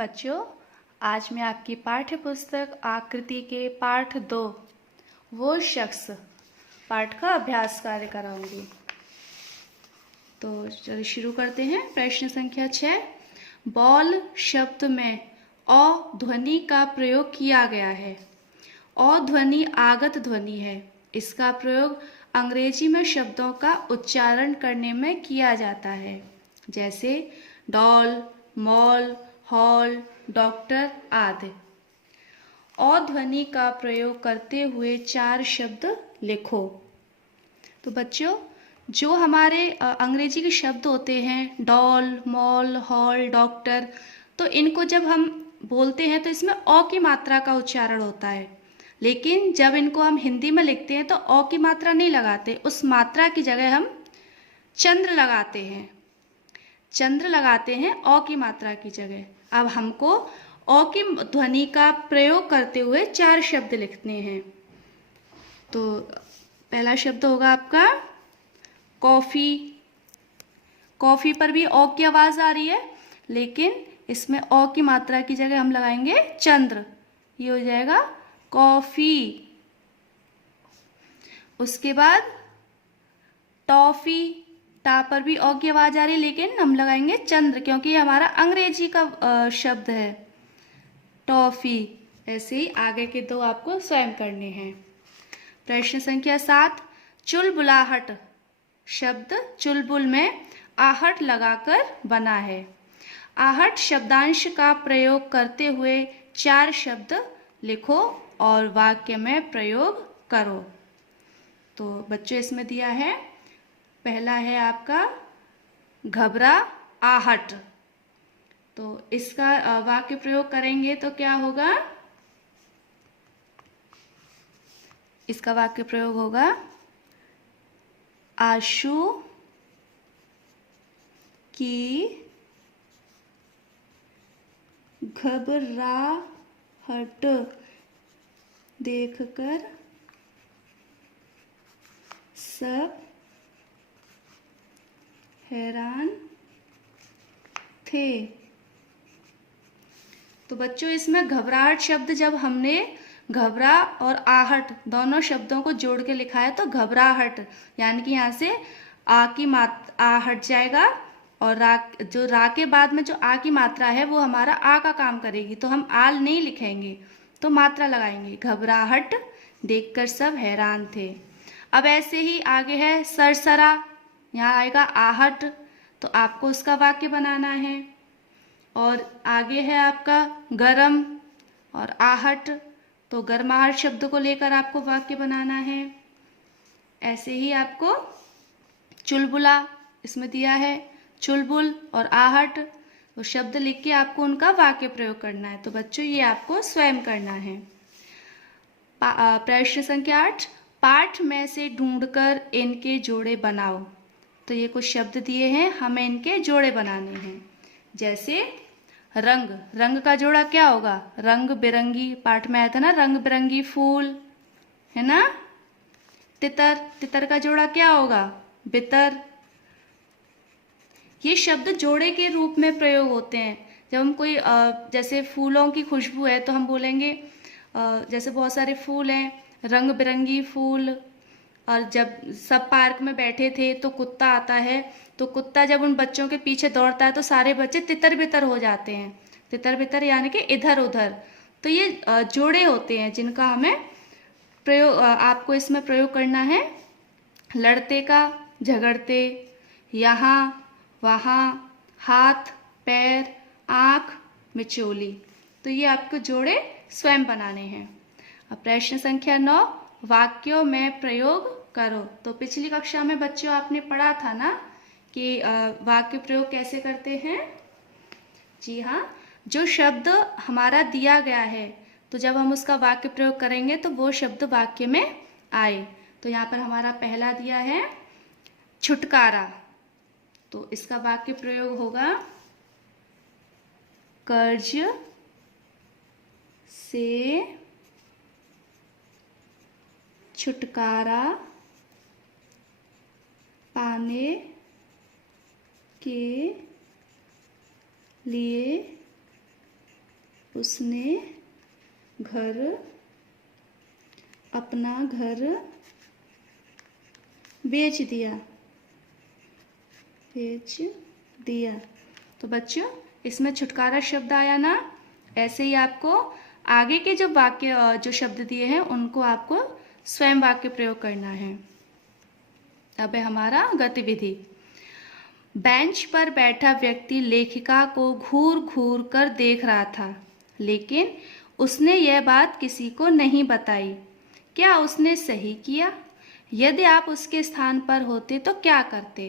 बच्चों, आज मैं आपकी पाठ्य पुस्तक आकृति के पाठ 2 वो शख्स पाठ का अभ्यास कार्य कराऊंगी। तो चलिए शुरू करते हैं। प्रश्न संख्या 6। बॉल शब्द में अ ध्वनि का प्रयोग किया गया है। अ ध्वनि आगत ध्वनि है। इसका प्रयोग अंग्रेजी में शब्दों का उच्चारण करने में किया जाता है, जैसे डॉल, मॉल, हॉल, डॉक्टर आदि। अ ध्वनि का प्रयोग करते हुए 4 शब्द लिखो। तो बच्चों, जो हमारे अंग्रेजी के शब्द होते हैं डॉल, मॉल, हॉल, डॉक्टर, तो इनको जब हम बोलते हैं तो इसमें अ की मात्रा का उच्चारण होता है, लेकिन जब इनको हम हिंदी में लिखते हैं तो अ की मात्रा नहीं लगाते। उस मात्रा की जगह हम चंद्र लगाते हैं। चंद्र लगाते हैं अ की मात्रा की जगह। अब हमको अ की ध्वनि का प्रयोग करते हुए 4 शब्द लिखने हैं। तो पहला शब्द होगा आपका कॉफ़ी। कॉफ़ी पर भी अ की आवाज़ आ रही है, लेकिन इसमें अ की मात्रा की जगह हम लगाएंगे चंद्र। ये हो जाएगा कॉफ़ी। उसके बाद टॉफ़ी। टा पर भी अ की आवाज़ आ रही है, लेकिन हम लगाएंगे चंद्र, क्योंकि ये हमारा अंग्रेजी का शब्द है टॉफ़ी। ऐसे ही आगे के 2 आपको स्वयं करने हैं। प्रश्न संख्या 7। चुलबुलाहट शब्द चुलबुल में आहट लगाकर बना है। आहट शब्दांश का प्रयोग करते हुए 4 शब्द लिखो और वाक्य में प्रयोग करो। तो बच्चों, इसमें दिया है, पहला है आपका घबरा आहट। तो इसका वाक्य प्रयोग करेंगे तो क्या होगा? इसका वाक्य प्रयोग होगा आशु की घबराहट देखकर सब हैरान थे। तो बच्चों, इसमें घबराहट शब्द जब हमने घबरा और आहट दोनों शब्दों को जोड़ के लिखा है तो घबराहट, यानी कि यहाँ से आ की आ हट जाएगा और जो रा के बाद में जो आ की मात्रा है वो हमारा आ का काम करेगी, तो हम आल नहीं लिखेंगे, तो मात्रा लगाएंगे। घबराहट देखकर सब हैरान थे। अब ऐसे ही आगे है सरसरा। यहाँ आएगा आहट, तो आपको उसका वाक्य बनाना है। और आगे है आपका गरम और आहट, तो गर्माहट शब्द को लेकर आपको वाक्य बनाना है। ऐसे ही आपको चुलबुला, इसमें दिया है चुलबुल और आहट, तो शब्द लिख के आपको उनका वाक्य प्रयोग करना है। तो बच्चों, ये आपको स्वयं करना है। प्रश्न संख्या 8। पाठ में से ढूंढकर इनके जोड़े बनाओ। तो ये कुछ शब्द दिए हैं, हमें इनके जोड़े बनाने हैं। जैसे रंग, रंग का जोड़ा क्या होगा? रंग बिरंगी, पाठ में आया था ना, रंग बिरंगी फूल, है ना। तितर, तितर का जोड़ा क्या होगा? बितर। ये शब्द जोड़े के रूप में प्रयोग होते हैं। जब हम कोई जैसे फूलों की खुशबू है तो हम बोलेंगे, जैसे बहुत सारे फूल हैं, रंग बिरंगी फूल। और जब सब पार्क में बैठे थे तो कुत्ता आता है, तो कुत्ता जब उन बच्चों के पीछे दौड़ता है तो सारे बच्चे तितर बितर हो जाते हैं। तितर बितर यानी कि इधर उधर। तो ये जोड़े होते हैं जिनका हमें प्रयोग आपको इसमें प्रयोग करना है। लड़ते का झगड़ते, यहाँ वहाँ, हाथ पैर, आँख मिचोली। तो ये आपको जोड़े स्वयं बनाने हैं। अब प्रश्न संख्या 9। वाक्यों में प्रयोग करो। तो पिछली कक्षा में बच्चों आपने पढ़ा था ना कि वाक्य प्रयोग कैसे करते हैं। जी हाँ, जो शब्द हमारा दिया गया है तो जब हम उसका वाक्य प्रयोग करेंगे तो वो शब्द वाक्य में आए। तो यहाँ पर हमारा पहला दिया है छुटकारा, तो इसका वाक्य प्रयोग होगा कर्ज से छुटकारा पाने के लिए उसने अपना घर बेच दिया। तो बच्चों इसमें छुटकारा शब्द आया ना। ऐसे ही आपको आगे के जो वाक्य जो शब्द दिए हैं उनको आपको स्वयं वाक्य प्रयोग करना है। अब है हमारा गतिविधि। बेंच पर बैठा व्यक्ति लेखिका को घूर घूर कर देख रहा था, लेकिन उसने यह बात किसी को नहीं बताई। क्या उसने सही किया? यदि आप उसके स्थान पर होते तो क्या करते?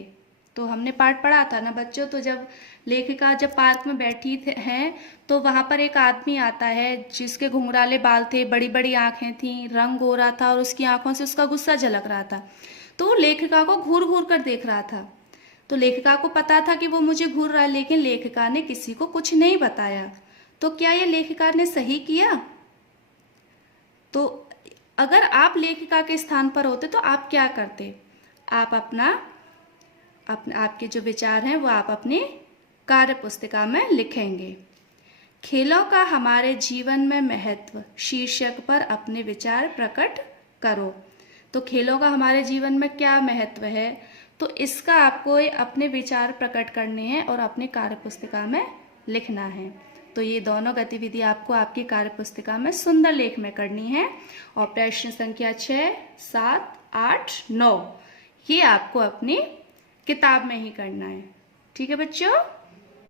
तो हमने पाठ पढ़ा था ना बच्चों। तो जब लेखिका जब पार्क में बैठी हैं तो वहाँ पर एक आदमी आता है जिसके घुंघराले बाल थे, बड़ी बड़ी आंखें थीं, रंग हो रहा था और उसकी आंखों से उसका गुस्सा झलक रहा था। तो वो लेखिका को घूर घूर कर देख रहा था। तो लेखिका को पता था कि वो मुझे घूर रहा है, लेकिन लेखिका ने किसी को कुछ नहीं बताया। तो क्या ये लेखिका ने सही किया? तो अगर आप लेखिका के स्थान पर होते तो आप क्या करते? आप आपके जो विचार हैं वो आप अपनी कार्य पुस्तिका में लिखेंगे। खेलों का हमारे जीवन में महत्व शीर्षक पर अपने विचार प्रकट करो। तो खेलों का हमारे जीवन में क्या महत्व है, तो इसका आपको अपने विचार प्रकट करने हैं और अपनी कार्य पुस्तिका में लिखना है। तो ये दोनों गतिविधि आपको आपकी कार्य पुस्तिका में सुंदर लेख में करनी है। और प्रश्न संख्या 6, 7, 8, 9 ये आपको अपनी किताब में ही करना है। ठीक है बच्चों।